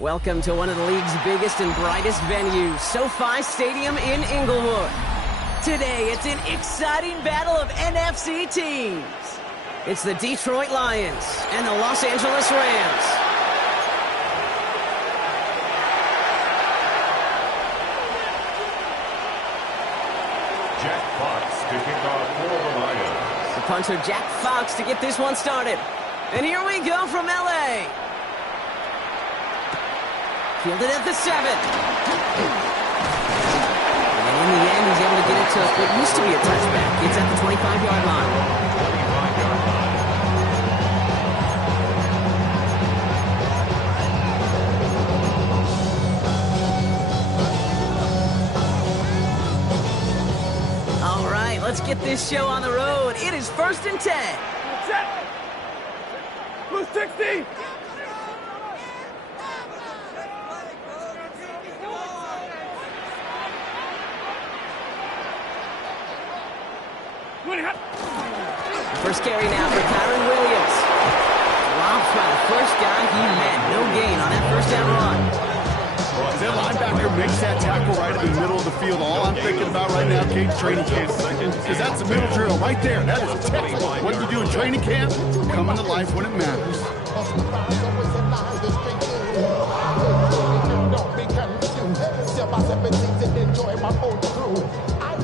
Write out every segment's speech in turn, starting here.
Welcome to one of the league's biggest and brightest venues, SoFi Stadium in Inglewood. Today, it's an exciting battle of NFC teams. It's the Detroit Lions and the Los Angeles Rams. Jack Fox kicking off for the Lions. The punter Jack Fox to get this one started. And here we go from L.A. Fielded at the 7. And in the end, he's able to get it to what used to be a touchback. It's at the 25-yard line. 25-yard line. All right, let's get this show on the road. It is 1st and 10. Set. Blue 60. First carry now for Kyron Williams. Dropped by the first guy he met. No gain on that first down run. That linebacker makes that tackle right in the middle of the field. All I'm thinking about right now, Kate, training camp. Because that's a middle drill right there. That is a textbook. What you do in training camp, coming to life when it matters.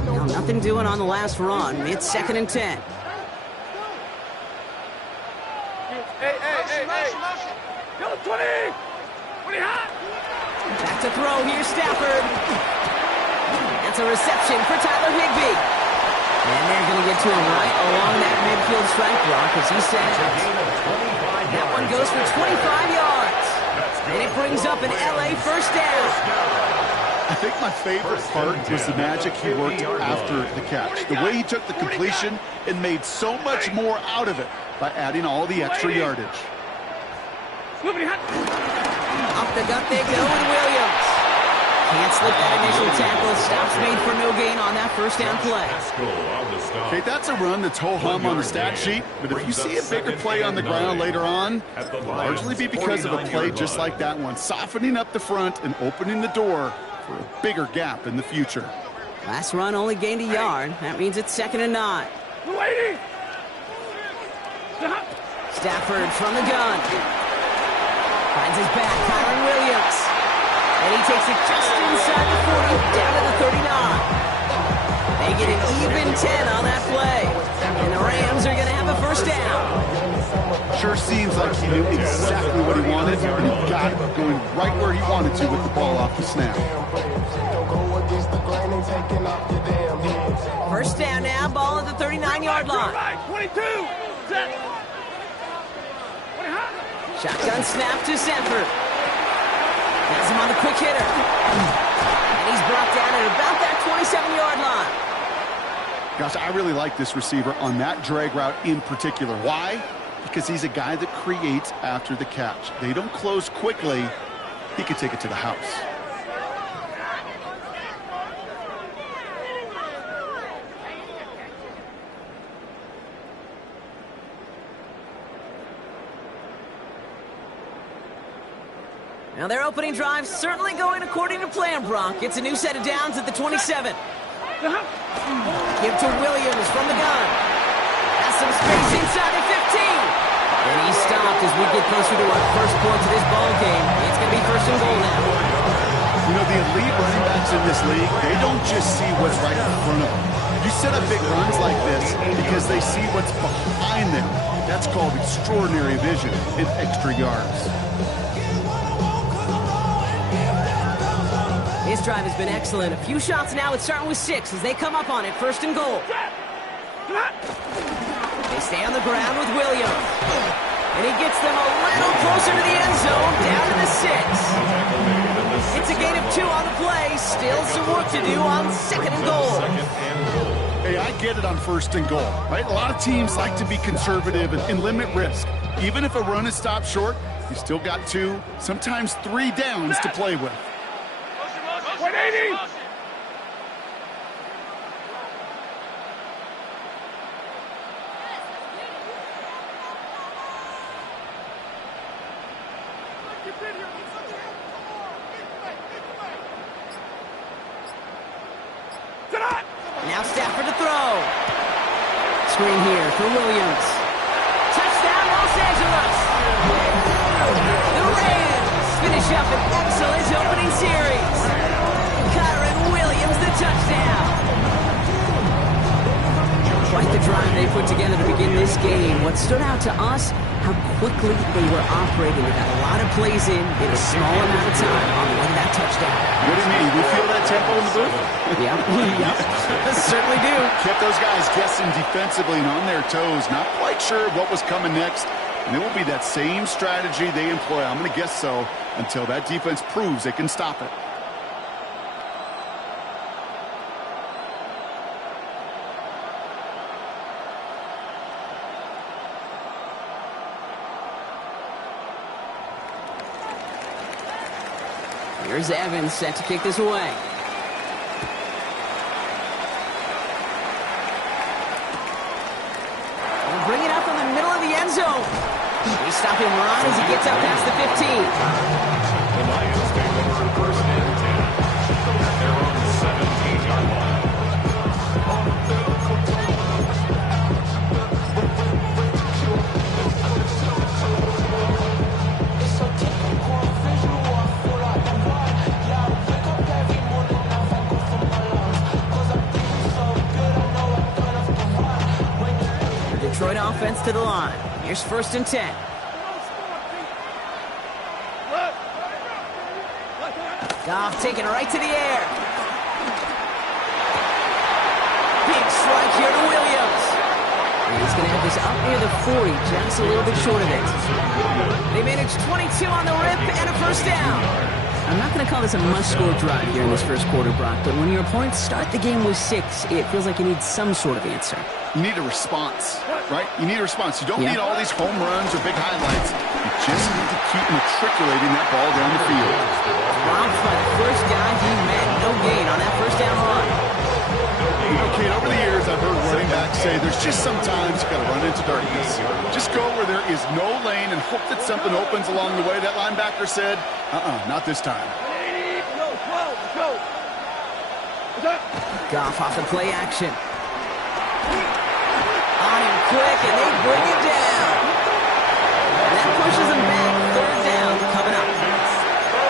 Now, nothing doing on the last run. It's 2nd and 10. Hey. Go 20. 20 hot. Back to throw. Here's Stafford. That's a reception for Tyler Higbee. And they're going to get to him right along that midfield strike block as he says. That one goes for 25 yards. And it brings up an L.A. first down. I think my favorite part was the magic he worked after the catch. The way he took the completion and made so much more out of it by adding all the extra yardage. Up the gut they go with Williams. Can't slip that initial tackle. Stops made for no gain on that first down play. Okay, that's a run that's ho-hum on the stat sheet, but if you see a bigger play on the ground later on, it'll largely be because of a play just like that one, softening up the front and opening the door for a bigger gap in the future. Last run only gained a yard. That means it's 2nd and 9. Stafford from the gun. Finds his back, Kyron Williams. And he takes it just inside the 40, down to the 39. They get an even 10 on that play. And the Rams are going to have a first down. Sure seems like he knew exactly what he wanted, and he got it going right where he wanted to with the ball off the snap. First down now, ball at the 39-yard line. 22. Set. Shotgun snap to Sanford. Has him on the quick hitter. And he's brought down at about that 27-yard line. Gosh, I really like this receiver on that drag route in particular. Why? Because he's a guy that creates after the catch. They don't close quickly. He could take it to the house. Now their opening drive certainly going according to plan, Brock. It's a new set of downs at the 27. Give to Williams from the gun. Has some space inside the 15. And he's stopped as we get closer to our first point to this ball game. It's going to be 1st and goal now. You know, the elite running backs in this league, they don't just see what's right in front of them. You set up big runs like this because they see what's behind them. That's called extraordinary vision and extra yards. His drive has been excellent. A few shots now. It's starting with 6 as they come up on it. 1st and goal. They stay on the ground with Williams. And he gets them a little closer to the end zone, down to the 6. It's a gain of 2 on the play. Still some work to do on 2nd and goal. Hey, I get it on 1st and goal, right? A lot of teams like to be conservative and limit risk. Even if a run is stopped short, you still got 2, sometimes 3 downs to play with. 180. Now Stafford to throw. Screen here for Williams. Touchdown, Los Angeles. The Rams finish up an excellent opening series. Kyron Williams, the touchdown. Quite the drive they put together to begin this game. What stood out to us, how quickly they were operating. They got a lot of plays in a small amount of time on the way to that touchdown. What do you mean? You feel that tempo in the booth? Yep. Certainly do. Kept those guys guessing defensively and on their toes. Not quite sure what was coming next. And it will be that same strategy they employ. I'm going to guess so until that defense proves they can stop it. Here's Evans set to kick this away. They'll bring it up in the middle of the end zone. They stop him right as he gets up past the 15. The Lions take over first and 10 at their own 17-yard line. Detroit offense to the line. Here's first and 10. Goff taking it right to the air. Big strike here to Williams. And he's going to have this up near the 40, just a little bit short of it. They managed 22 on the rip and a first down. I'm not going to call this a must-score drive here in this first quarter, Brock, but when your opponents start the game with 6, it feels like you need some sort of answer. You need a response, right? You need a response. You don't need all these home runs or big highlights. You just need to keep matriculating that ball down the field. Robbed by the first guy he met. No gain on that first down run. Okay, over the years, I've heard running backs say there's just sometimes you got to run into darkness. Just go where there is no lane and hope that something opens along the way. That linebacker said, not this time. Goff off the play action. On him quick, and they bring it down. That pushes him back. Third down coming up.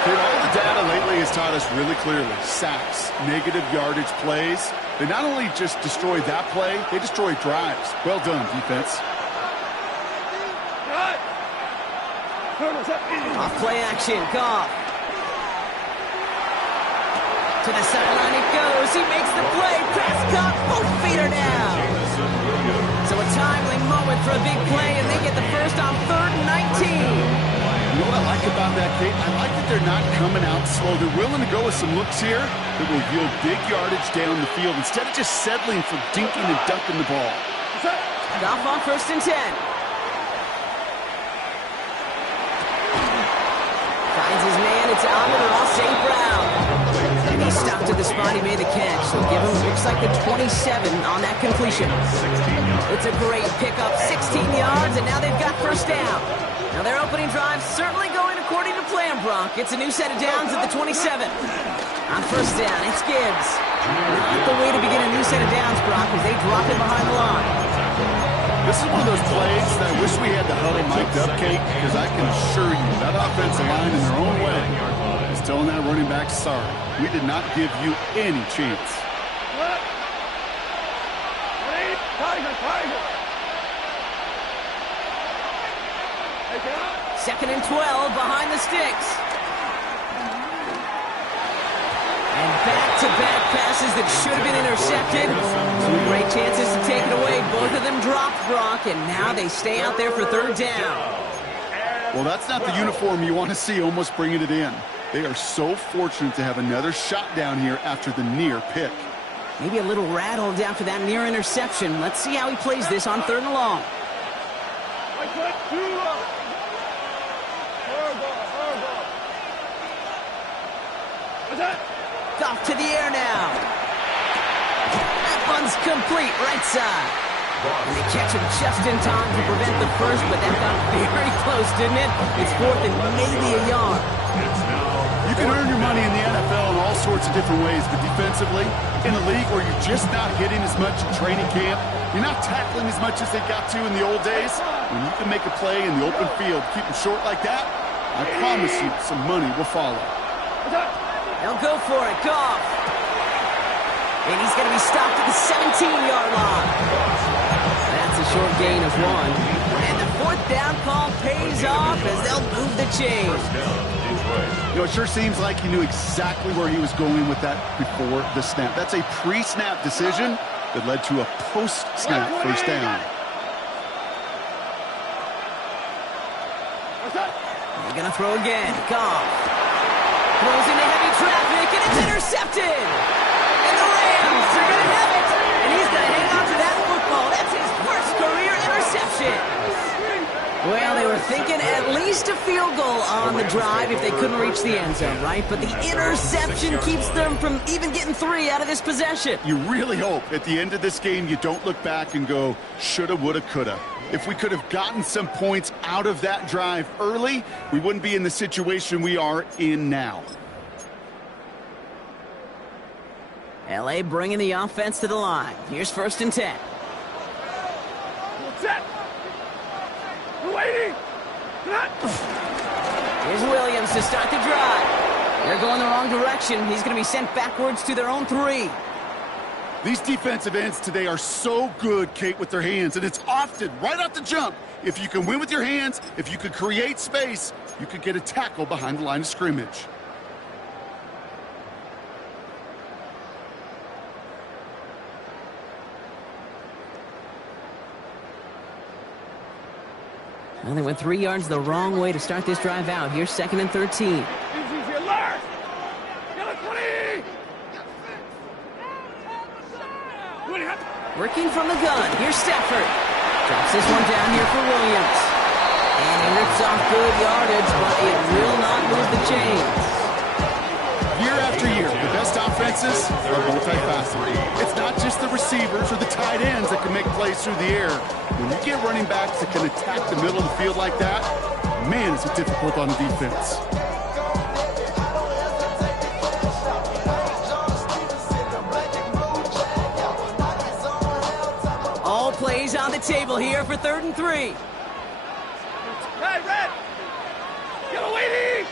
Dude, all the data lately has taught us really clearly. Sacks, negative yardage plays. They not only just destroy that play, they destroy drives. Well done, defense. Off play action, Goff. To the sideline it goes. He makes the play. Prescott, both feet are down. So a timely moment for a big play, and they get the first on 3rd and 19. You know what I like about that, Kate? I like that they're not coming out slow. They're willing to go with some looks here that will yield big yardage down the field instead of just settling for dinking and dunking the ball. Goff on 1st and 10. Finds his man. It's Amon-Ra St. Brown. And he stopped at the spot. He made the catch. So give him, looks like the 27 on that completion. It's a great pickup. 16 yards, and now they've got first down. Now their opening drive certainly going according to plan, Brock. It's a new set of downs at the 27. On first down, it's Gibbs. Not the way to begin a new set of downs, Brock, as they drop it behind the line. This is one of those plays that I wish we had the huddle mic'd up, Kate, because I can assure you that offensive line in their own way is telling that running back, sorry, we did not give you any chance. Second and 12 behind the sticks. And back-to-back passes that should have been intercepted. Two great chances to take it away. Both of them dropped, Brock, and now they stay out there for 3rd down. Well, that's not the uniform you want to see almost bringing it in. They are so fortunate to have another shot down here after the near pick. Maybe a little rattled after that near interception. Let's see how he plays this on 3rd and long. Goff to the air now. That one's complete, right side. And they catch him just in time to prevent the first, but that got very close, didn't it? It's 4th and maybe a yard. You can earn your money in the NFL in all sorts of different ways, but defensively, in a league where you're just not hitting as much in training camp, you're not tackling as much as they got to in the old days, when you can make a play in the open field, keep them short like that, I promise you some money will follow. They'll go for it. Goff. And he's going to be stopped at the 17-yard line. That's a short gain of 1. And the fourth down call pays off as they'll move the chains. You know, it sure seems like he knew exactly where he was going with that before the snap. That's a pre-snap decision that led to a post-snap first down. They're going to throw again. Goff throws into heavy traffic, and it's intercepted. And the Rams are going to have it. And he's going to hang on to that football. That's his first career interception. Well, they were thinking at least a field goal on the drive if they couldn't reach the end zone, right? But the interception keeps them from even getting 3 out of this possession. You really hope at the end of this game you don't look back and go, shoulda, woulda, coulda. If we could have gotten some points out of that drive early, we wouldn't be in the situation we are in now. L.A. bringing the offense to the line. Here's 1st and 10. Set. Waiting. Here's Williams to start the drive. They're going the wrong direction. He's going to be sent backwards to their own 3. These defensive ends today are so good, Kate, with their hands, and it's often right off the jump. If you can win with your hands, if you could create space, you could get a tackle behind the line of scrimmage. Well, they went 3 yards the wrong way to start this drive out. Here's 2nd and 13. Easy, alert. Yellow 20. Working from the gun. Here's Stafford. Drops this one down here for Williams. And he rips off good yardage, but it will not move the chains. Year after year, the best offenses are multifaceted. It's not just the receivers or the tight ends that can make plays through the air. When you get running backs that can attack the middle of the field like that, man, is it difficult on the defense. All plays on the table here for 3rd and 3. Hey, red. Yellow waiting.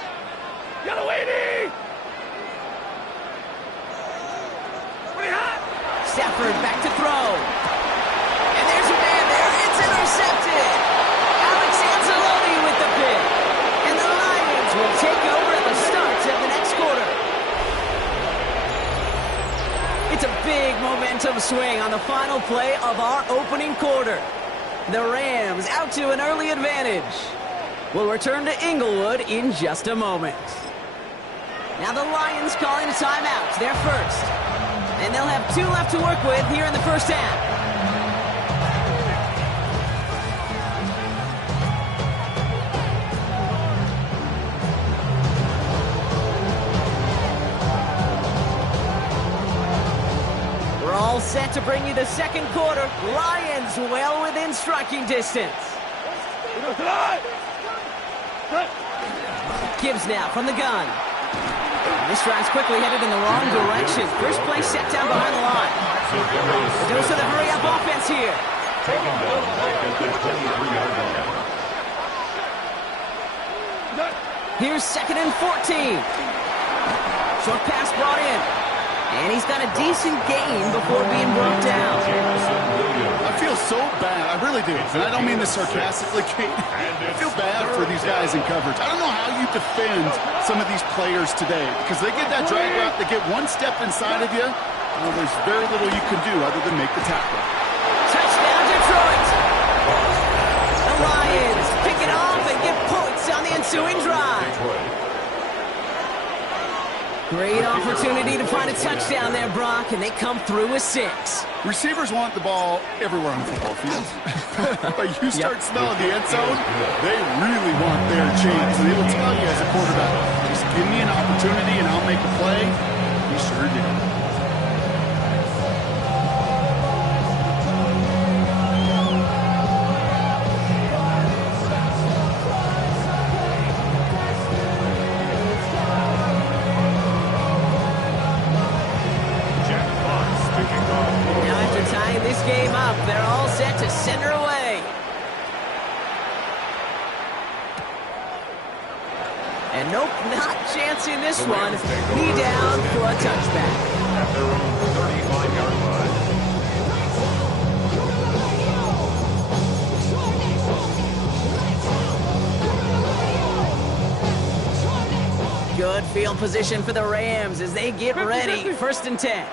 Yellow waiting. Pretty hot. Stafford back to throw. And there's a man there. It's intercepted. Alex Anzalone with the pick. And the Lions will take over at the start of the next quarter. It's a big momentum swing on the final play of our opening quarter. The Rams out to an early advantage. We'll return to Inglewood in just a moment. Now the Lions calling a timeout. They're first. And they'll have 2 left to work with here in the first half. We're all set to bring you the second quarter. Lions well within striking distance. Gibbs now from the gun. This drive's quickly headed in the wrong direction. First play set down behind the line. A dose of the hurry-up offense here. Here's 2nd and 14. Short pass brought in. And he's got a decent gain before being brought down. I feel so bad. I really do. And I don't mean this sarcastically, Kate. I feel bad for these guys in coverage. I don't know how you defend some of these players today because they get that drag route, they get one step inside of you. Well, there's very little you can do other than make the tackle. Touchdown, Detroit. The Lions pick it off and get points on the ensuing drive. Great opportunity to find a touchdown there, Brock, and they come through with 6. Receivers want the ball everywhere on the football field. But you start smelling the end zone, they really want their chance. And they will tell you as a quarterback, just give me an opportunity and I'll make a play. He sure did. this game up. They're all set to send her away. And nope, not chancing this one. Knee down for a touchback. At their own 35-yard line. Good field position for the Rams as they get ready. 1st and 10.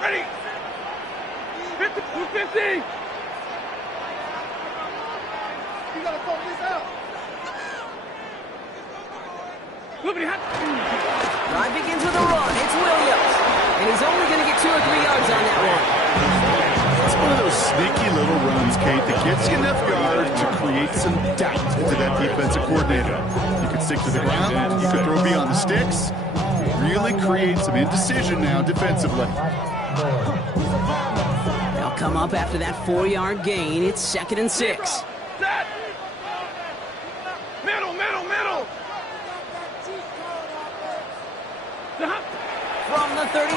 Ready. 250. You gotta throw this out. Drive begins with a run. It's Williams. And he's only going to get 2 or 3 yards on that one. It's one of those sneaky little runs, Kate, that gets you enough yards to create some doubt to that defensive coordinator. You can stick to the ground. You can throw beyond the sticks. Really create some indecision now defensively. They'll come up after that 4-yard gain. It's 2nd and 6. Set. Middle. From the 39.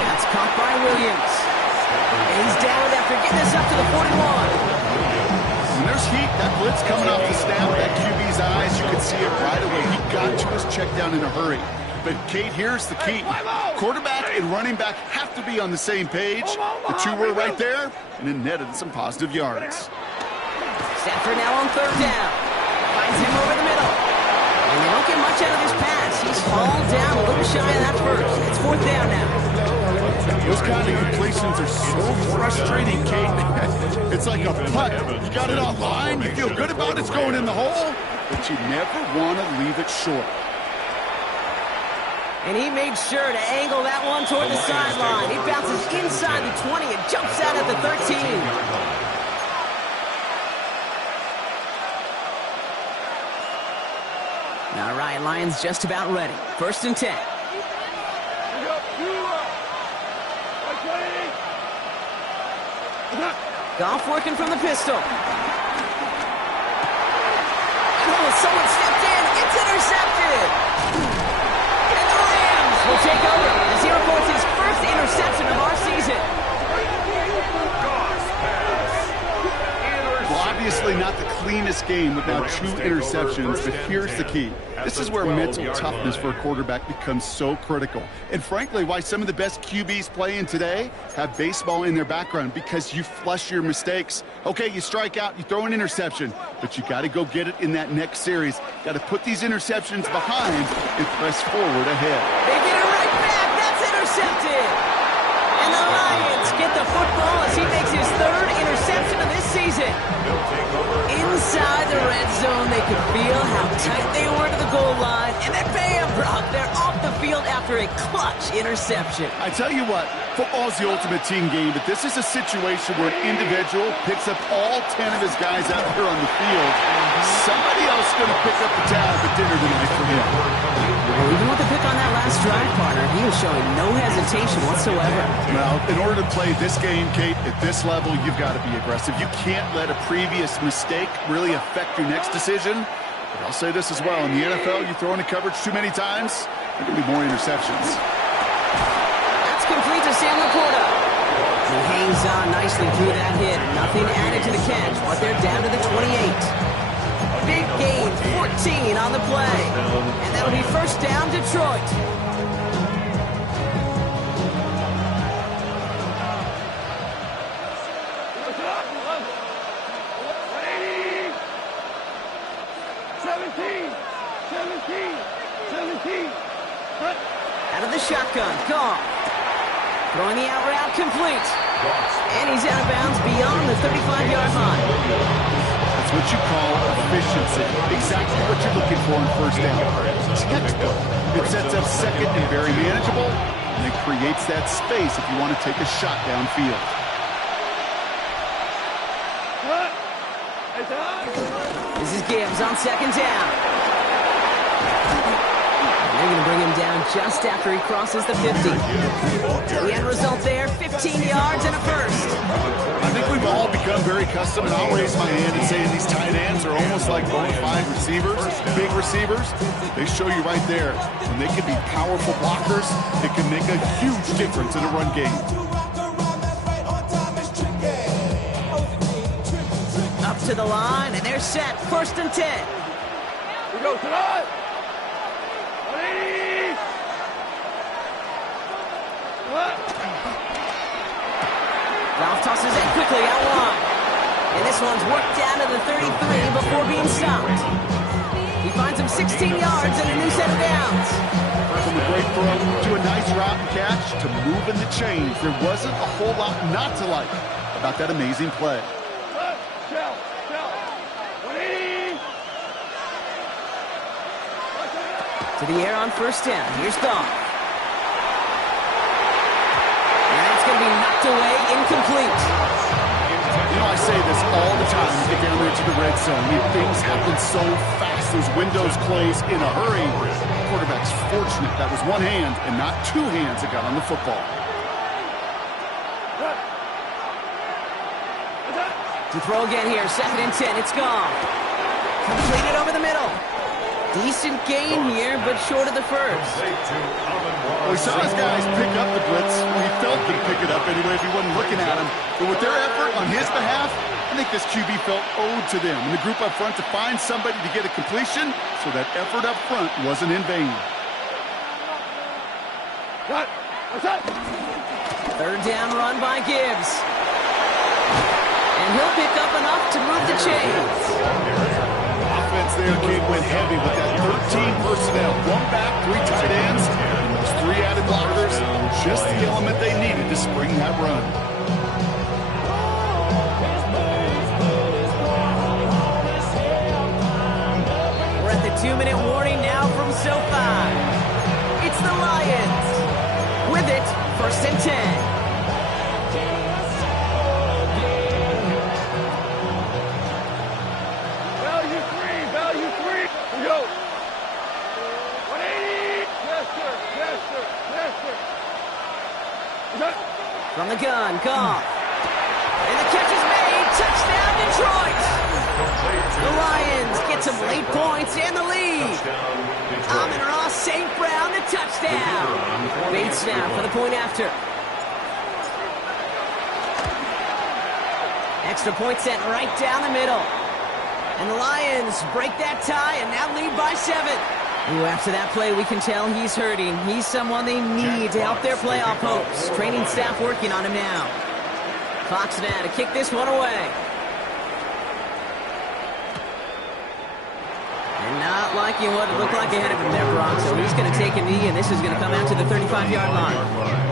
That's caught by Williams. And he's down after getting this up to the 41. When there's heat, that blitz coming off the snap, that QB's eyes, you can see it right away. He got to his check down in a hurry. But, Kate, here's the key. Quarterback and running back have to be on the same page. The two were right there, and it netted some positive yards. Stafford now on 3rd down. Finds him over the middle. And they don't get much out of this pass. He's hauled down a little shy of that first. It's 4th down now. Those kind of completions are so frustrating, Kate. It's like a putt. You got it online, you feel good about it's going in the hole, but you never want to leave it short. And he made sure to angle that one toward the sideline. He bounces inside the 20 and jumps out at the 13. All right, Lions just about ready. 1st and 10. Goff working from the pistol. Oh, someone stepped in. It's intercepted. And the Rams will take over as he reports his first interception of our season. Well, obviously not the cleanest game with now 2 interceptions, but here's the key. This is where mental toughness for a quarterback becomes so critical. And frankly, why some of the best QBs playing today have baseball in their background, because you flush your mistakes. Okay, you strike out, you throw an interception, but you got to go get it in that next series. Got to put these interceptions behind and press forward ahead. They get it right back. That's intercepted. And the Lions get the football as he makes his 3rd interception of this season. Inside the red zone, they could feel how tight they were to the goal line. And then bam, Brock, they're off the field after a clutch interception. I tell you what, football's the ultimate team game, but this is a situation where an individual picks up all 10 of his guys out here on the field. Somebody else is going to pick up the tab at dinner tonight for him. Well, even with the pick on that last drive, partner, he was showing no hesitation whatsoever. Well, in order to play this game, Kate, at this level, you've got to be aggressive. You can't let a previous mistake really affect your next decision. But I'll say this as well. In the NFL, you throw into coverage too many times, there can be more interceptions. That's complete to Sam Laporta. He hangs on nicely through that hit. Nothing added to the catch, but they're down to the 28. Big gain, 14 on the play. And that'll be 1st down, Detroit. Out of the shotgun, Goff. Throwing the out route complete. And he's out of bounds beyond the 35-yard line. That's what you call efficiency. Exactly what you're looking for in 1st down. Textbook. It sets up 2nd and very manageable, and it creates that space if you want to take a shot downfield. This is Gibbs on 2nd down. They're going to bring him down just after he crosses the 50. The end result there, 15 yards and a first. I think we've all become very accustomed, and I'll raise my hand and say these tight ends are almost like bona fide receivers, big receivers. They show you right there, when they can be powerful blockers, it can make a huge difference in a run game. Up to the line, and they're set. 1st and 10. We go to the Ralph tosses it quickly out wide. And this one's worked down to the 33 before being stopped. He finds him 16 yards and a new set of downs. From a great throw to a nice route and catch to moving the chains, there wasn't a whole lot not to like about that amazing play. Shell. 180. To the air on 1st down. Here's Goff. Going to be knocked away, incomplete. You know, I say this all the time when you get down there to the red zone. I mean, things happen so fast. Those windows close in a hurry. The quarterback's fortunate that was one hand and not two hands that got on the football. To throw again here, 2nd and 10. It's gone. Completed over the middle. Decent gain here, but short of the first. Well, we saw his guys pick up the blitz. Well, he felt them pick it up anyway if he wasn't looking at him. But with their effort on his behalf, I think this QB felt owed to them and the group up front to find somebody to get a completion, so that effort up front wasn't in vain. Cut. What's that? 3rd down run by Gibbs. And he'll pick up enough to move the chains. Offense there, Kate, went heavy with that 13 personnel. 1 back, 3 tight ends, and those 3 added blockers. Just the element they needed to spring that run. We're at the 2-minute warning now from SoFi. It's the Lions. With it, 1st and 10. From the gun, Goff. And the catch is made. Touchdown, Detroit. The Lions get some late points and the lead. Amon-Ra St. Brown, the touchdown. Bait snap for the point after. Extra point set right down the middle. And the Lions break that tie and now lead by 7. Ooh, after that play, we can tell he's hurting. He's someone they need to help their playoff hopes. Training staff working on him now. Fox now to kick this one away. And not liking what it looked like ahead of him there, Brock. So he's going to take a knee, and this is going to come out to the 35-yard line.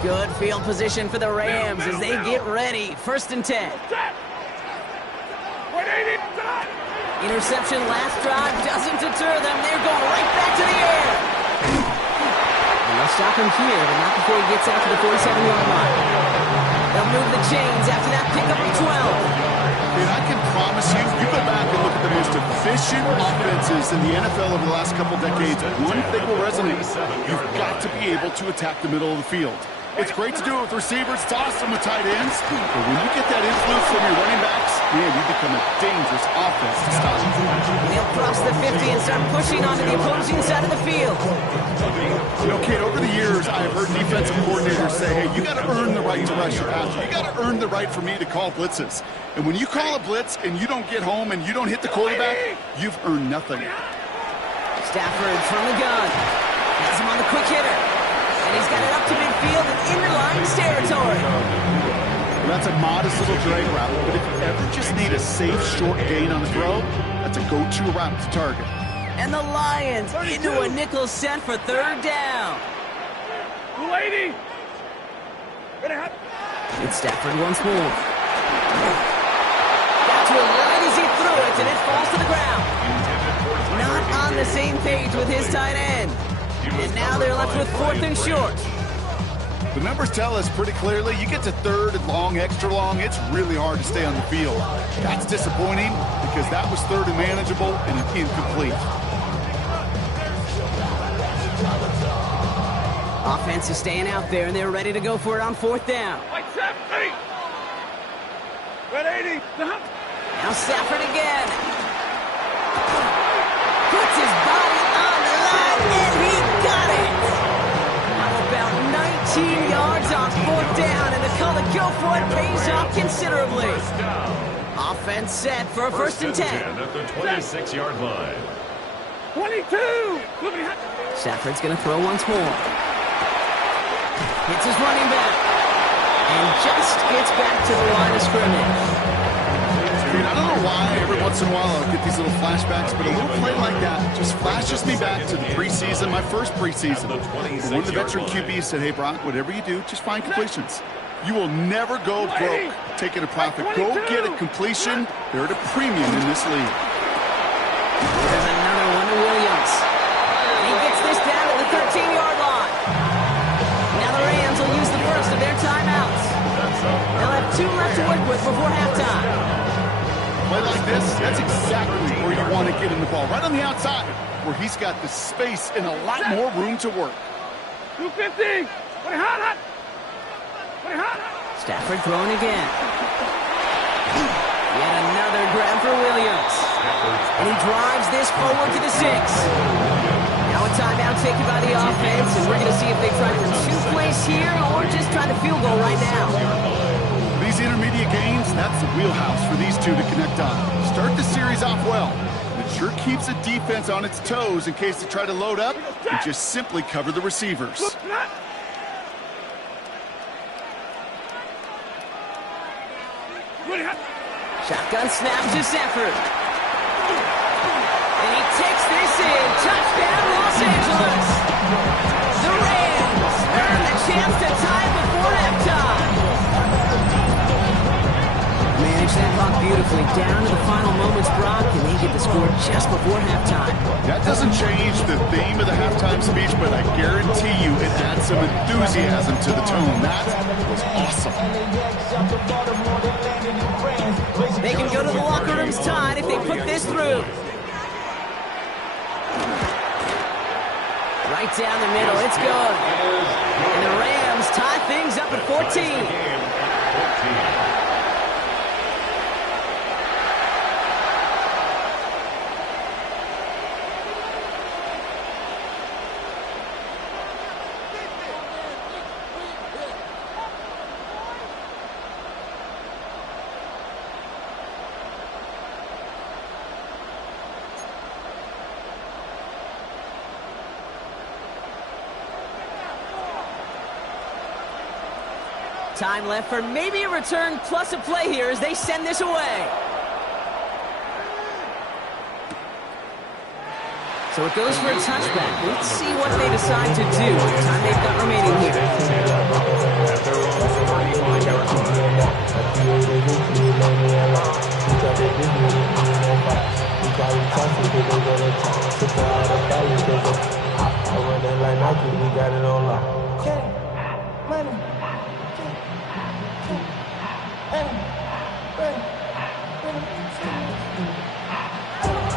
Good field position for the Rams as they get ready. 1st and 10. Interception last drive doesn't deter them. They're going right back to the air. And they'll stop him here, but not before he gets out to the 47-yard line. They'll move the chains after that pickup of 12. And I can promise you, you go back and look at the most efficient offenses in the NFL over the last couple decades, one thing will resonate. You've got to be able to attack the middle of the field. It's great to do it with receivers. It's awesome with tight ends. But when you get that influence from your running backs, man, you become a dangerous offense to stop. They'll cross the 50 and start pushing onto the opposing side of the field. You know, Kate, over the years, I have heard defensive coordinators say, hey, you got to earn the right to rush your passer. You got to earn the right for me to call blitzes. And when you call a blitz and you don't get home and you don't hit the quarterback, you've earned nothing. Stafford from the gun. Has him on the quick hitter. And he's got it up to midfield and into Lions territory. Well, that's a modest little drag route, but if you ever just need a safe, short gain on the throw, that's a go-to route to target. And the Lions into a nickel set for 3rd down. Lady! It's Stafford once more. Got to him right as he threw it, and it falls to the ground. Not on the same page with his tight end. And now they're left with 4th and short. The numbers tell us pretty clearly, you get to 3rd and long, extra long, it's really hard to stay on the field. That's disappointing because that was 3rd and manageable and an incomplete. Offense is staying out there, and they're ready to go for it on 4th down. Like 70. Red 80. Now Stafford again. Puts his body on the line, and he got it. How about 19 yards on 4th down, and the call to go for it pays off considerably. Offense set for a 1st and 10. At the 26-yard line. 22. Stafford's going to throw once more. Hits his running back. And just gets back to the line of scrimmage. I don't know why every once in a while I'll get these little flashbacks, but a little play like that just flashes me back to the preseason, my first preseason. One of the veteran QBs said, hey, Brock, whatever you do, just find completions. You will never go broke taking a profit. Go get a completion. They're at a premium in this league. There's another one to Williams. He gets this down at the 13-yard line. Now the Rams will use the first of their timeouts. They'll have 2 left to work with before halftime. Play like this, that's exactly where you want to get in the ball. Right on the outside, where he's got the space and a lot more room to work. 250. Hot. Stafford throwing again. Yet another grab for Williams. And he drives this forward to the 6. Now a timeout taken by the offense, and we're going to see if they try for 2 plays here or just try to field goal right now. These intermediate games, that's the wheelhouse for these two to connect on. Start the series off well. It sure keeps the defense on its toes in case they try to load up and just simply cover the receivers. Shotgun snap to Stafford. And he takes this in. Touchdown, Los Angeles. The Rams earn the chance to tie before halftime. Manage that clock beautifully down to the final moments, Brock, and they get the score just before halftime. That doesn't change the theme of the halftime speech, but I guarantee you it adds some enthusiasm to the tone. That was awesome. They can go to the locker rooms tied if they put this through. Right down the middle, it's good. And the Rams tie things up at 14. Time left for maybe a return plus a play here as they send this away. So it goes for a touchback. Let's see what they decide to do with the time they've got remaining here.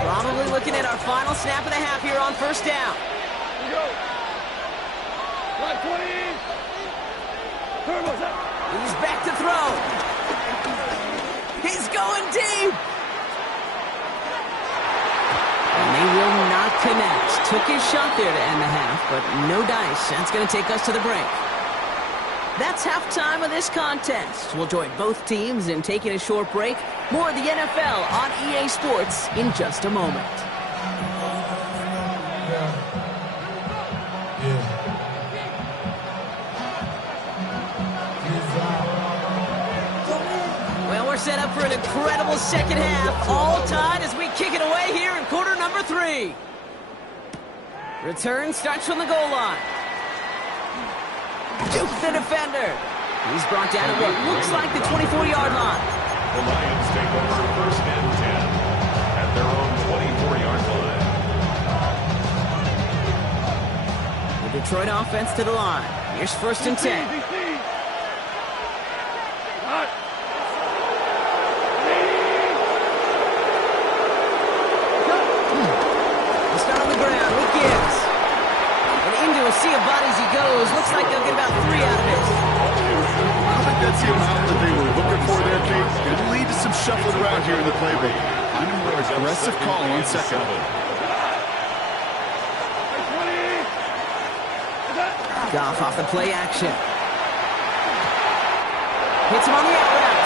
Probably looking at our final snap of the half here on 1st down. Here we go. Line 20. Turbo's up. He's back to throw. He's going deep. And they will not connect. Took his shot there to end the half, but no dice. That's going to take us to the break. That's halftime of this contest. We'll join both teams in taking a short break. More of the NFL on EA Sports in just a moment. Well, we're set up for an incredible second half. All tied as we kick it away here in quarter number 3. Return starts from the goal line. Duke the defender. He's brought down at what looks like the 24-yard line. The Lions take over 1st and 10 at their own 24-yard line. Detroit offense to the line. Here's 1st and 10. They start on the ground with Gibbs. And into a sea of bodies he goes. Looks like they'll get about 3 out of it. I don't think that's the amount that they were looking for there, Kate. It'll lead to some shuffling around here in the playbook. I'm a more aggressive call on 2nd. Goff off the play action. Hits him on the out route.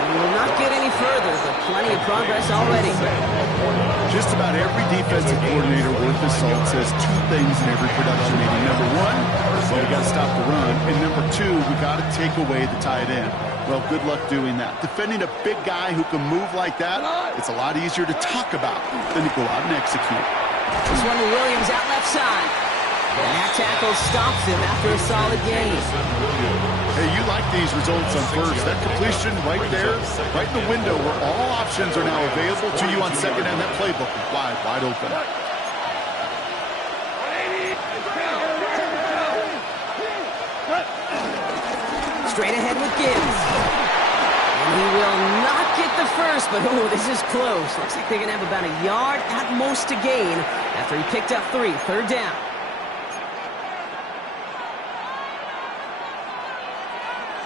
He will not get any further, but plenty of progress already. Just about every defensive coordinator worth his salt says 2 things in every production meeting. Number 1, well, we got to stop the run. And number 2, we got to take away the tight end. Well, good luck doing that. Defending a big guy who can move like that, it's a lot easier to talk about than to go out and execute. This one to Williams out left side. And that tackle stops him after a solid gain. Hey, you like these results on 1st. That completion right there, right in the window where all options are now available to you on 2nd, and that playbook is wide open. Straight ahead with Gibbs. And he will not get the 1st, but this is close. Looks like they're going to have about a yard at most to gain after he picked up 3. 3rd down.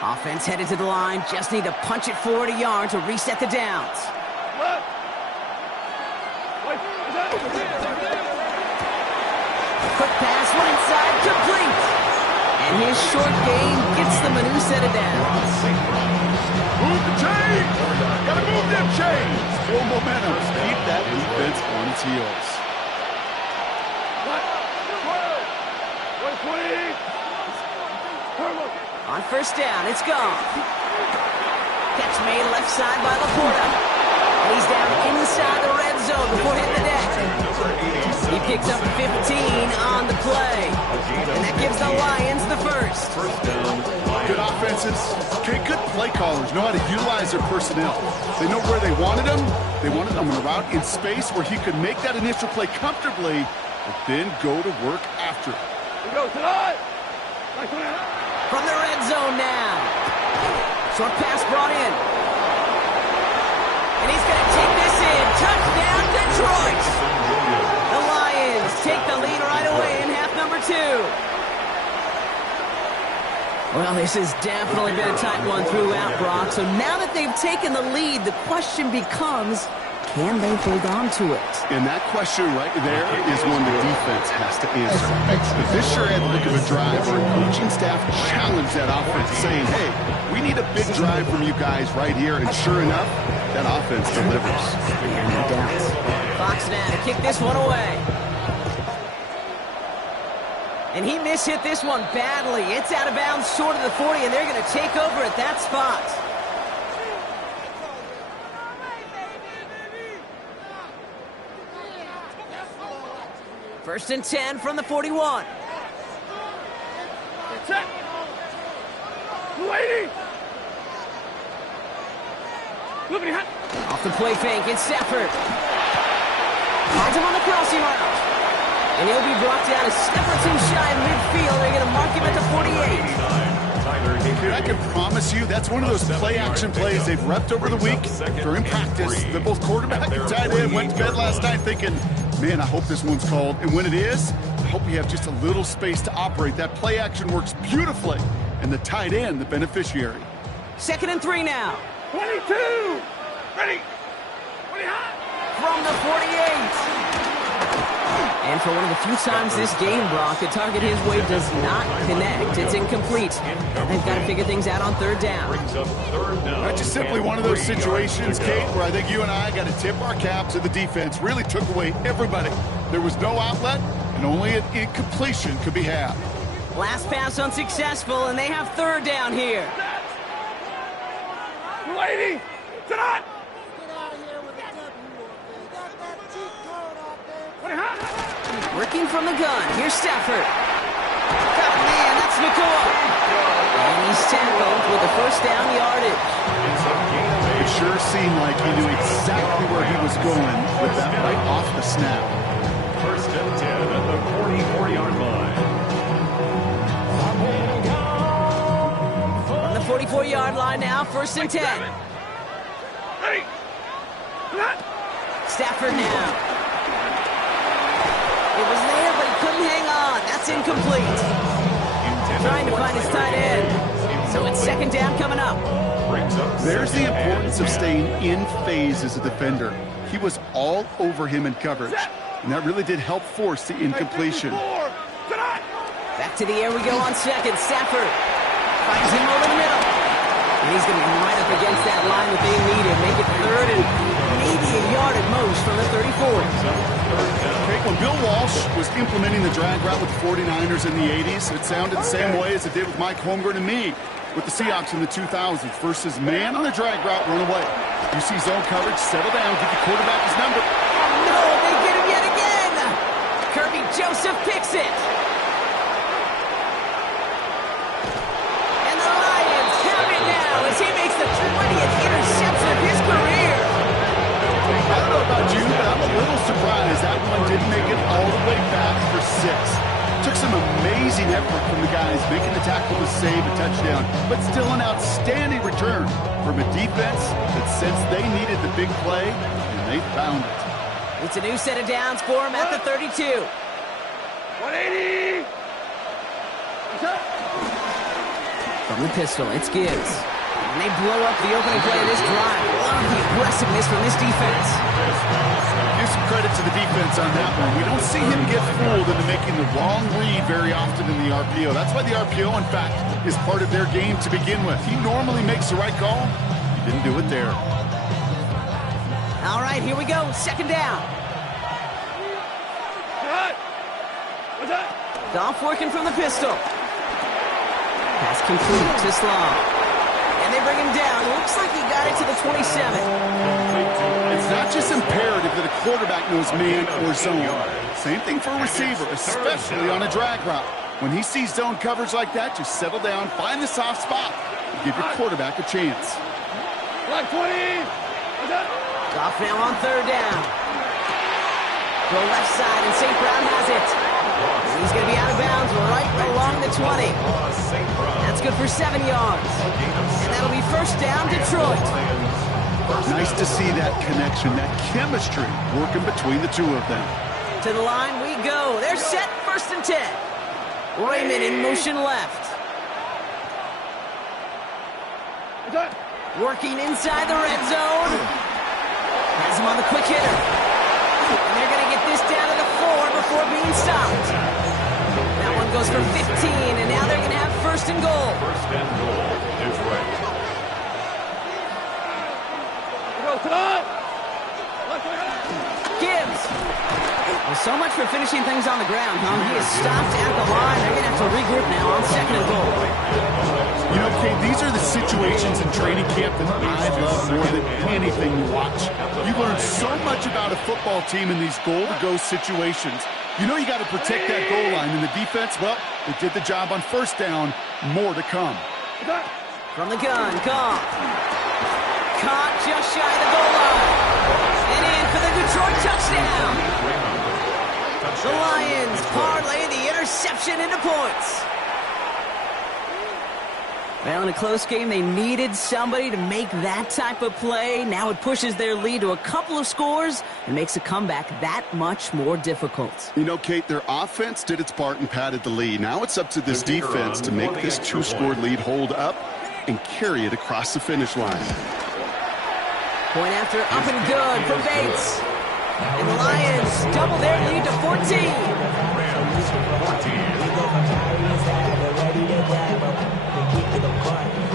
Offense headed to the line. Just need to punch it forward a yard to reset the downs. Quick pass, one inside, complete. And his short gain gets them a new set of downs. Move the chains! Gotta move them chains! Full momentum. Keep that defense on its heels. On 1st down, it's gone. Catch made left side by Laporta. And he's down inside the red zone before hitting the deck. He picks up 15 on the play. And that gives the Lions the 1st. Good offenses, okay, good play callers know how to utilize their personnel. They know where they wanted them. They wanted them on a route in space where he could make that initial play comfortably, but then go to work after it. From the red zone now. Short pass brought in. And he's going to take this in. Touchdown, Detroit. The Lions take the lead right away in half number 2. Well, this has definitely been a tight one throughout, Brock. So now that they've taken the lead, the question becomes, can they hold on to it? And that question right there is one the defense has to answer. But this sure had the look of a drive where a coaching staff challenged that offense, saying, hey, we need a big drive from you guys right here. And sure enough, that offense delivers. Yeah, no doubt. Fox now to kick this one away. And he mishit this one badly. It's out of bounds short of the 40, and they're going to take over at that spot. First and 10 from the 41. Off the play fake, it's Stafford. Finds him on the crossing route. And he'll be brought down a step or 2 shy of midfield. They're going to mark him at the 48. Dude, I can promise you that's one of those play-action plays they've repped over the week during practice. That both quarterback and tight end went to bed last night thinking, man, I hope this one's called. And when it is, I hope you have just a little space to operate. That play-action works beautifully. And the tight end, the beneficiary. 2nd and 3 now. 22! Ready! From the 48. And for one of the few times this game, Brock, the target his way does not connect. It's incomplete. They've got to figure things out on 3rd down. That's just simply one of those situations, Kate, where I think you and I got to tip our cap to the defense. Really took away everybody. There was no outlet, and only an incompletion could be had. Last pass unsuccessful, and they have 3rd down here. Lady! Tonight! Working from the gun. Here's Stafford. Oh, man, that's McCoy. And he's tackled with the 1st down yardage. It sure seemed like he knew exactly where he was going with that right off the snap. First and 10 at the 44-yard line. From the 44-yard line now, 1st and 10. Stafford now. It was there, but he couldn't hang on. That's incomplete. Trying to find his tight end. So it's 2nd down coming up. There's the importance of staying in phase as a defender. He was all over him in coverage, and that really did help force the incompletion. Back to the air we go on 2nd. Stafford finds him over the middle. And he's going to be right up against that line that they need to make it 3rd and maybe a yard at most from the 34. Okay, when Bill Walsh was implementing the drag route with the 49ers in the 80s, it sounded the same way as it did with Mike Holmgren and me with the Seahawks in the 2000s versus man on the drag route, run away. You see zone coverage, settle down, get the quarterback his number. No, they get him yet again. Kirby Joseph picks it. And the Lions have it now as he makes the 20th interception of his career. I don't know about you, but I'm a little surprised that one didn't make it all the way back for 6. Took some amazing effort from the guys making the tackle to save a touchdown, but still an outstanding return from a defense that sensed they needed the big play, and they found it. It's a new set of downs for him at the 32. 180! From the pistol, it's Gibbs. And they blow up the opening play of this drive. Love the aggressiveness from this defense. Give some credit to the defense on that one. We don't see him get fooled into making the wrong read very often in the RPO. That's why the RPO, in fact, is part of their game to begin with. He normally makes the right call. He didn't do it there. All right, here we go. 2nd down. Goff working from the pistol. Pass complete to Slaw. And they bring him down. Looks like he got it to the 27. It's not just imperative that a quarterback knows man or zone. Same thing for a receiver, especially on a drag route. When he sees zone coverage like that, just settle down, find the soft spot, and give your quarterback a chance. Like 20! Goff now on 3rd down. Go left side, and St. Brown has it. He's going to be out of bounds right along the 20. That's good for 7 yards. And that'll be 1st down, Detroit. Nice to see that connection, that chemistry working between the two of them. To the line we go. They're set, 1st and 10. Raymond in motion left. Working inside the red zone. Has him on the quick hitter. And they're going to get this down to the 4 before being stopped. That one goes for 15, and now they're going to have 1st and goal. 1st and goal, Detroit. Gibbs. Well, so much for finishing things on the ground, huh? He is stopped at the line. They're going to have to regroup now on 2nd and goal. You know, Kate, these are the situations in training camp that I love more than anything you watch. You learn so much about a football team in these goal-to-go situations. You know you got to protect that goal line, and the defense, well, they did the job on 1st down. More to come. From the gun, Goff. Caught just shy of the goal line. And in for the Detroit touchdown. The Lions parlay the interception into points. Well, in a close game, they needed somebody to make that type of play. Now it pushes their lead to a couple of scores and makes a comeback that much more difficult. You know, Kate, their offense did its part and padded the lead. Now it's up to this defense to make this 2-score lead hold up and carry it across the finish line. Point after up and good for Bates. And the Lions double their lead to 14.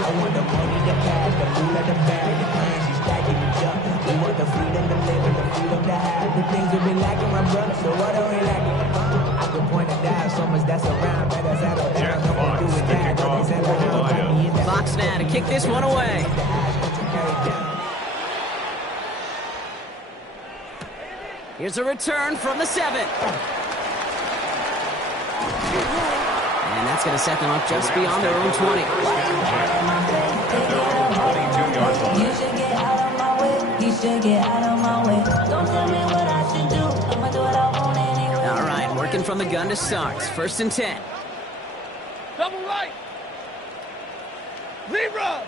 I want the money, the cash, the food, the bag, the cash, she's stacking it up. We want the freedom to live and the freedom to have the things we've been lacking, my brother. So what are we lacking? I can point it down, so much that's around, better settle down. Fox now to kick this one away. Here's a return from the 7. And that's going to set them up just beyond their own 20. You should get out of my way. You should get out of my way. Don't tell me what I should do. I'ma do what I want anyway. All right, working from the gun to start. 1st and 10. Double right. Zebra.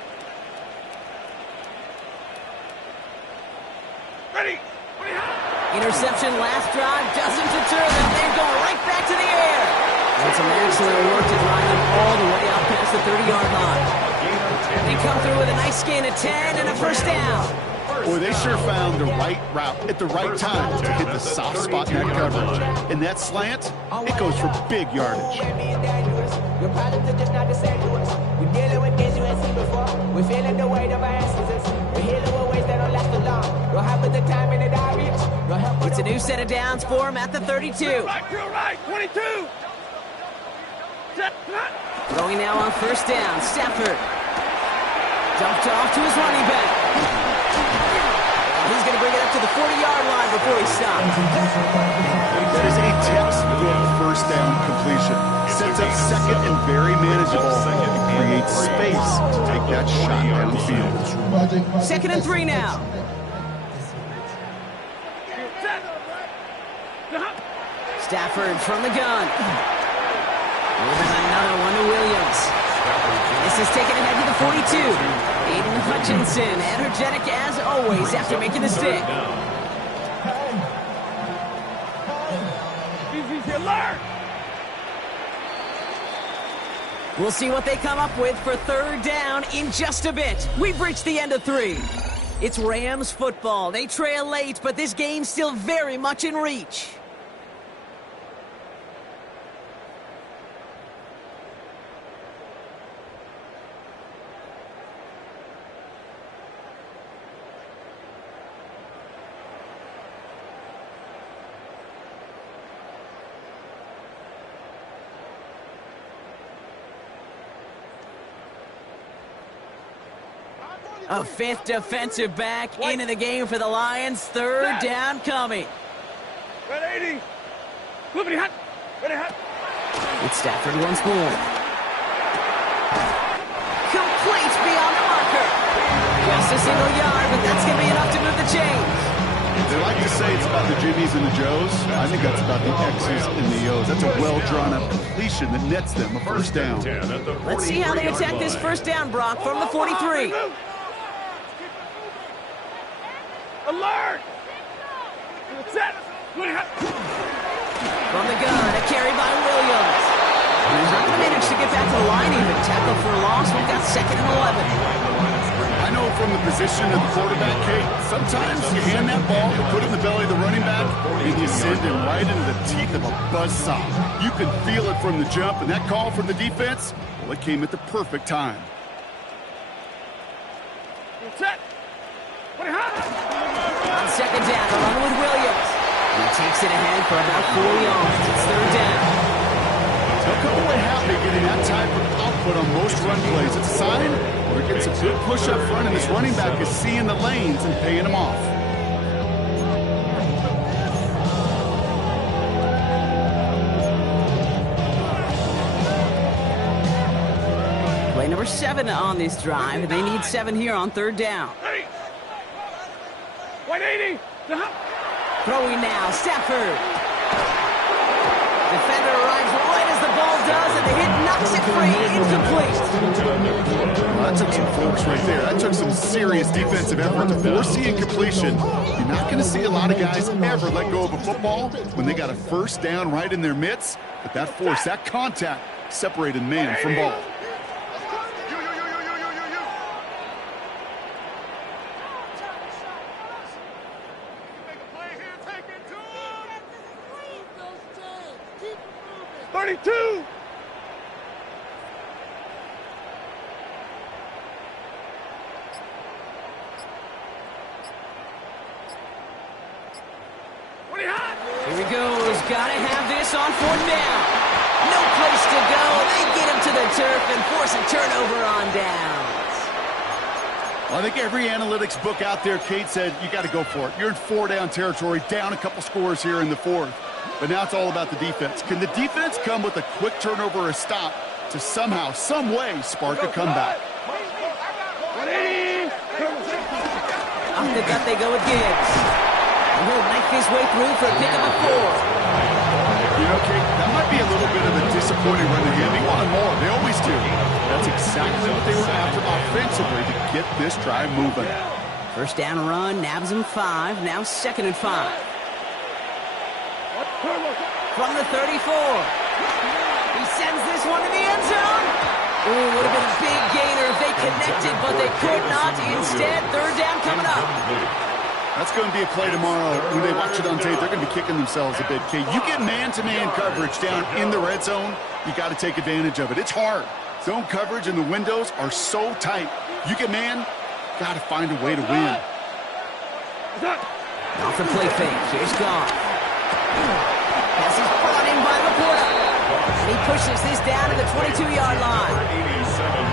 Ready. Interception last drive doesn't deter them. They're going right back to the air. And some excellent work to drive them all the way out past the 30-yard line. They come through with a nice gain of 10 and a 1st down. Boy, they sure found the right route at the right time to hit the soft spot in that coverage. And that slant, it goes for big yardage. Your problems are just not the same to us. We're dealing with things you ain't seen before. We're feeling the weight of our ancestors. We're healing with ways that don't last long. Don't have the time and the diabetes. No help. It's a new set of downs for him at the 32. Right, 22. Throwing now on 1st down. Stafford. Dumped off to his running back. He's going to bring it up to the 40-yard line before he stops. That is a textbook 1st down completion. Sets up 2nd and very manageable. Creates space to take that shot downfield. 2nd and 3 now. Stafford from the gun. Moving another one to Williams. This is taken ahead to the 42. Aiden Hutchinson, energetic as always after making the stick. We'll see what they come up with for 3rd down in just a bit. We've reached the end of 3. It's Rams football. They trail late, but this game's still very much in reach. A 5th defensive back into the game for the Lions. 3rd down coming. Red 80. Moving hot. Ready hot. It's Stafford once more. Complete beyond the marker. Just a single yard, but that's going to be enough to move the chains. They like to say it's about the Jimmies and the Joes. I think that's about the X's and the O's. That's a well-drawn-up completion that nets them a 1st down. Let's see how they attack this 1st down, Brock, from the 43. Alert! Set! From the gun, a carry by Williams. He's not going to manage to get back to the line even. Tackle for a loss. We've got 2nd and 11. I know from the position of the quarterback, Kate, sometimes you hand that ball, you put it in the belly of the running back, and you send him right into the teeth of a buzzsaw. You can feel it from the jump, and that call from the defense, well, it came at the perfect time. Set! On 2nd down, a run with Williams. He takes it ahead for about 4 yards. It's 3rd down. They'll come away happy getting that type of output on most run plays. It's a sign where it gets a good push up front, and this running back is seeing the lanes and paying them off. Play number 7 on this drive. They need 7 here on 3rd down. 180. Throwing now, Stafford. Defender arrives right as the ball does, and the hit knocks it free. Incomplete. Well, that took some force right there. That took some serious defensive effort to force the incompletion. You're not going to see a lot of guys ever let go of a football when they got a 1st down right in their midst. But that force, that contact, separated man from ball. Here he goes. Gotta have this on 4th down. No place to go. They get him to the turf and force a turnover on downs. Well, I think every analytics book out there, Kate, said you got to go for it. You're in 4-down territory, down a couple scores here in the 4th. But now it's all about the defense. Can the defense come with a quick turnover or a stop to somehow, some way, spark a comeback? Off the gut they go with Gibbs. And he'll knife his way through for a pickup of 4. You know, Kate, that might be a little bit of a disappointing run to him. He wanted more. They always do. That's exactly what they were after offensively to get this drive moving. First down run, nabs him 5. Now 2nd and 5. From the 34. He sends this one to the end zone. Ooh, would have been a big gainer if they connected, but they could not. Instead, 3rd down coming up. That's going to be a play tomorrow. When they watch it on tape, they're going to be kicking themselves a bit, Kate. You get man-to-man coverage down in the red zone, you got to take advantage of it. It's hard. Zone coverage and the windows are so tight. You get man, got to find a way to win. Off the play fake. Here's Goff. Pass is brought in by Laporta. And he pushes this down to the 22-yard line.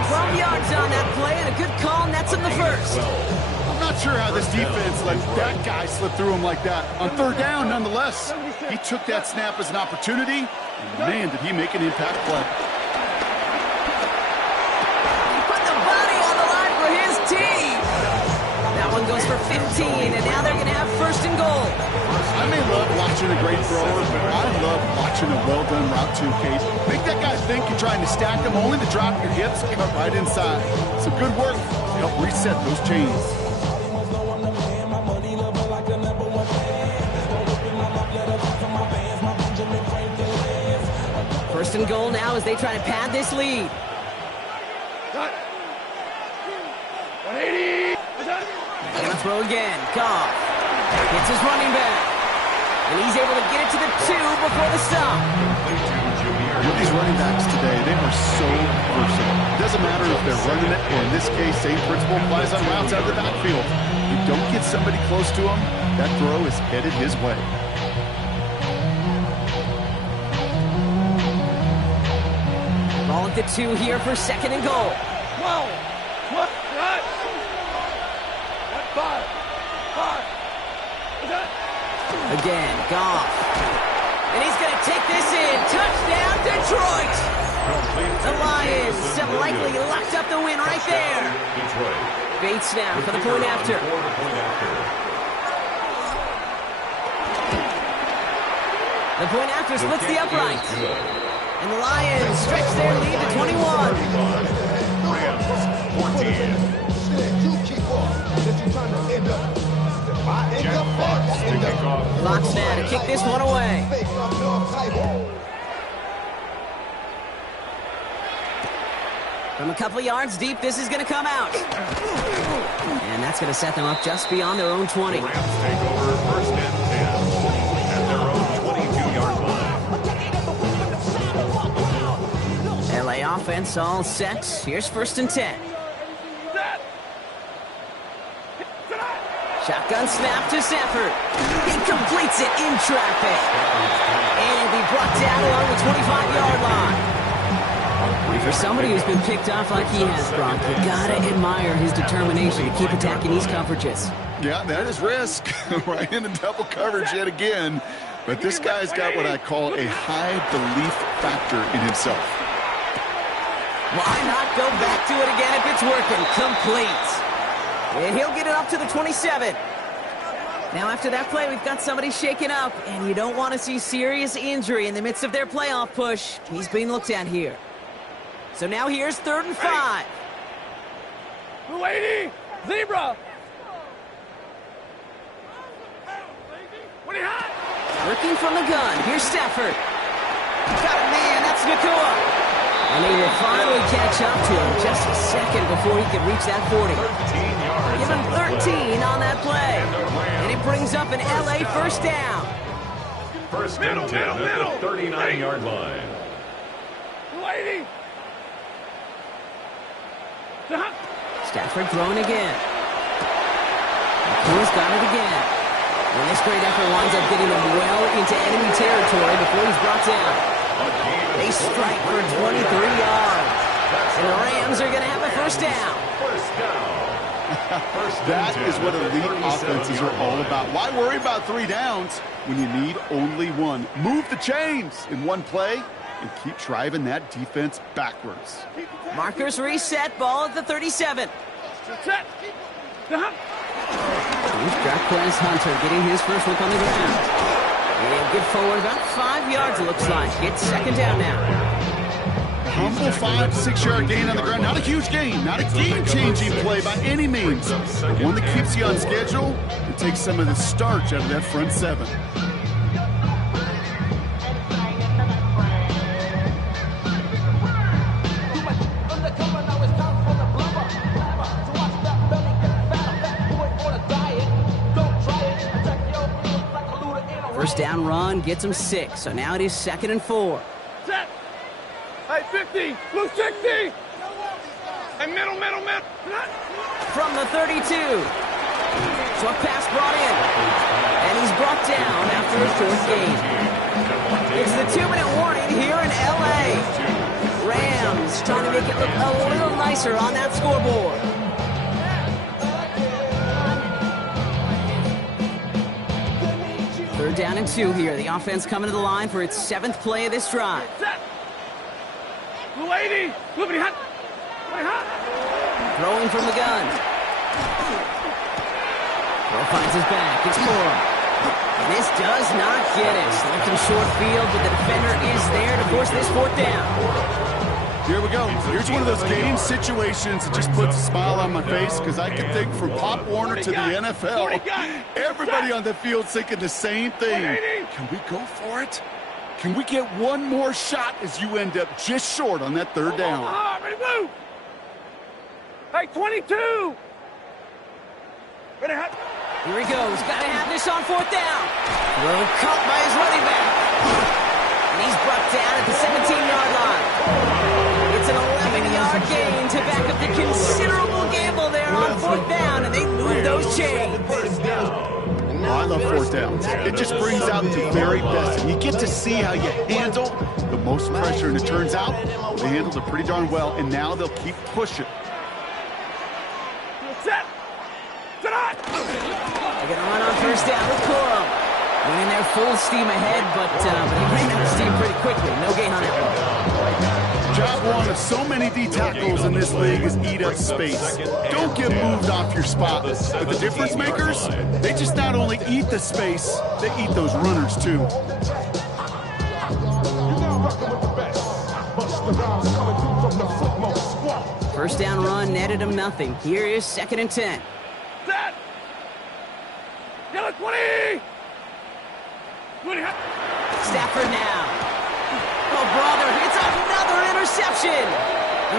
12 yards on that play, and a good call nets him the first. I'm not sure how this defense let that guy slip through him like that. On 3rd down, nonetheless, he took that snap as an opportunity, and man, did he make an impact play. He put the body on the line for his team. That one goes for 15, and now they're going to have 1st and goal. I may love watching a great thrower, but I love watching a well-done route too, Case. Make that guy think you're trying to stack him, only to drop your hips, cut right inside. Some good work to help reset those chains. First and goal now as they try to pad this lead. 180. They're going to throw again. Goff hits his running back. And he's able to get it to the 2 before the stop. With these running backs today, they are so versatile. It doesn't matter if they're running it, or in this case, same principle applies on routes out of the backfield. You don't get somebody close to him, that throw is headed his way. Ball at the 2 here for 2nd and goal. Whoa. What? What? 5. 5. Is that? Again, Goff. And he's going to take this in. Touchdown, Detroit! The Lions have likely locked up the win right there. Bates now for the point after. The point after splits the upright. And the Lions stretch their lead to 21. Fox now to kick this one away. From a couple yards deep, this is going to come out. And that's going to set them up just beyond their own 20. Rams take over 1st and 10 at their own 22-yard line. LA offense all set. Here's 1st and 10. Shotgun snap to Stafford. He completes it in traffic. And he'll be brought down along the 25-yard line. And for somebody who's been picked off like he has, Brock, you gotta admire his determination to keep attacking these coverages. Yeah, that is risk. Right into double coverage yet again. But this guy's got what I call a high belief factor in himself. Why not go back to it again if it's working? Complete. And he'll get it up to the 27. Now, after that play, we've got somebody shaken up, and you don't want to see serious injury in the midst of their playoff push. He's being looked at here. So now here's 3rd and 5. 280. Zebra. What do you have? Working from the gun. Here's Stafford. Got a man. That's Nakua. And he will finally catch up to him just a second before he can reach that 40. Give him 13 on that play. And it brings up an LA 1st down. 1st and 10 at the 39-yard line. 280. Stafford throwing again. Nakua's got it again. And this great effort winds up getting him well into enemy territory before he's brought down. They strike for 23 yards. And the Rams are going to have a 1st down. That is what elite offenses are all about. Why worry about 3 downs when you need only 1? Move the chains in one play and keep driving that defense backwards. Markers reset, ball at the 37. Set. Here's Jaquez Hunter getting his first look on the ground. And get forward about 5 yards, it looks like. It's second down now. Humble 5 to 6 yard gain on the ground. Not a huge gain, not a game-changing play by any means. But one that keeps you on schedule and takes some of the starch out of that front seven. First down run gets him 6, so now it is 2nd and 4. Set. Hey, 50. Blue 60. Hey, middle. From the 32. Short pass brought in. And he's brought down after a short gain. It's the 2-minute warning here in L.A. Rams trying to make it look a little nicer on that scoreboard. Third down and 2 here. The offense coming to the line for its 7th play of this drive. Set. Blue 80. Blue hot. Throwing from the gun. Throw finds his back. It's Moore. This does not get it. Selecting short field, but the defender is there to force this 4th down. Here we go. Here's one of those game situations that just puts a smile on my face because I can think from Pop Warner to the NFL. Everybody on the field thinking the same thing. Can we go for it? Can we get one more shot as you end up just short on that 3rd down? Ready, move. Hey, 22. Ready, hot. Here he goes. Got to have this on 4th down. Well, caught by his running back. And he's brought down at the 17-yard line. It's an 11-yard gain to back up the considerable gamble there on 4th down, and they move those chains. Oh, I love 4th downs. It just brings out the very best. And you get to see how you handle the most pressure, and it turns out they handled it pretty darn well, and now they'll keep pushing. Set. Set on. They're going to run on 1st down with Corum. Went in there full steam ahead, but he ran out of steam pretty quickly. No gain on that one. Job one of so many D tackles in this league is eat up space. Don't get moved off your spot. But the difference makers, they just not only eat the space, they eat those runners too. First down run netted him nothing. Here is 2nd and 10. Set. Yellow 20. 20. Stafford now. Oh, brother, it's another interception.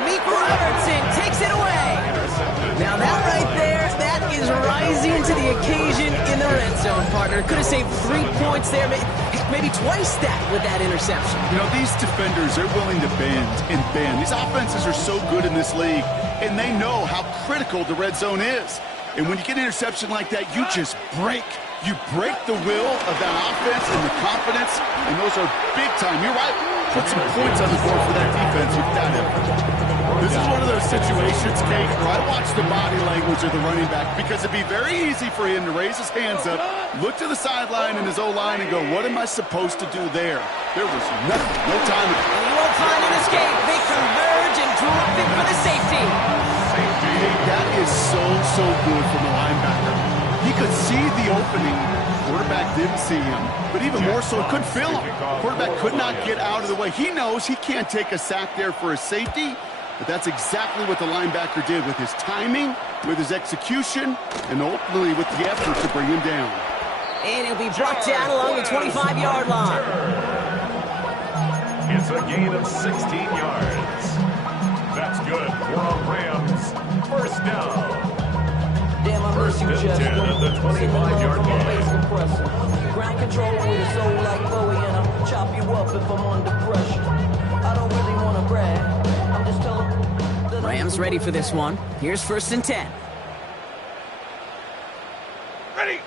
Miko Robertson takes it away. Now that right there, that is rising to the occasion in the red zone, partner. Could have saved 3 points there, maybe twice that with that interception. You know, these defenders, they're willing to bend and bend. These offenses are so good in this league, and they know how critical the red zone is. And when you get an interception like that, you just break. You break the will of that offense and the confidence, and those are big time. You're right. Put some points on the board for that defense with that effort. This is one of those situations, Kate, where I watch the body language of the running back because it'd be very easy for him to raise his hands up, look to the sideline and his O-line and go, what am I supposed to do there? There was nothing, no time. And you won't find an escape. They converge and drop it for the safety. That is so good from the linebacker. He could see the opening. Quarterback didn't see him, but even more so, couldn't feel him. Quarterback could not get out of the way. He knows he can't take a sack there for a safety, but that's exactly what the linebacker did with his timing, with his execution, and ultimately with the effort to bring him down. And he'll be brought down along the 25-yard line. It's a gain of 16 yards. That's good for a Rams first down. Damn, I miss you, 10 at the 25-yard line. Ground control with a soul like Bowie, and I'll chop you up if I'm under pressure. I don't really want to brag. I'm just telling that Rams ready for this one. Here's 1st and 10. Ready.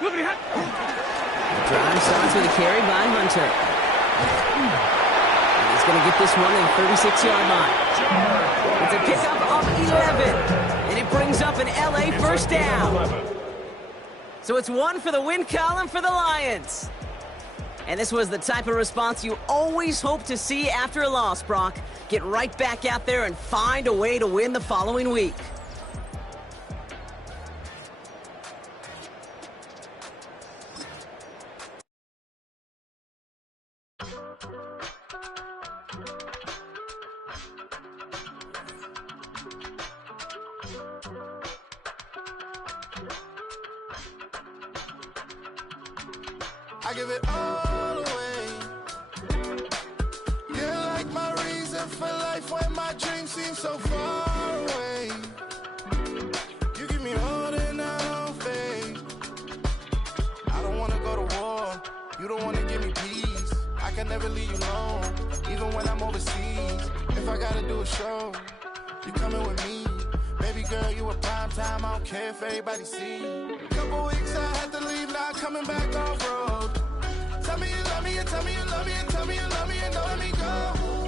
Look at The drive starts with a carry by Hunter. And he's going to get this one at the 36-yard line. It's a pickup of 11. And it brings up an LA first down. So it's one for the win column for the Lions. And this was the type of response you always hope to see after a loss, Brock. Get right back out there and find a way to win the following week. I give it all away. You're like my reason for life when my dreams seem so far away. You give me all that I don't fade. I don't wanna go to war. You don't wanna give me peace. I can never leave you alone, even when I'm overseas. If I gotta do a show, you coming with me. Baby girl, you a prime time. I don't care if everybody see. Couple weeks I had to leave, now coming back off road. Tell me you love me and tell me you love me and tell me you love me and don't let me go.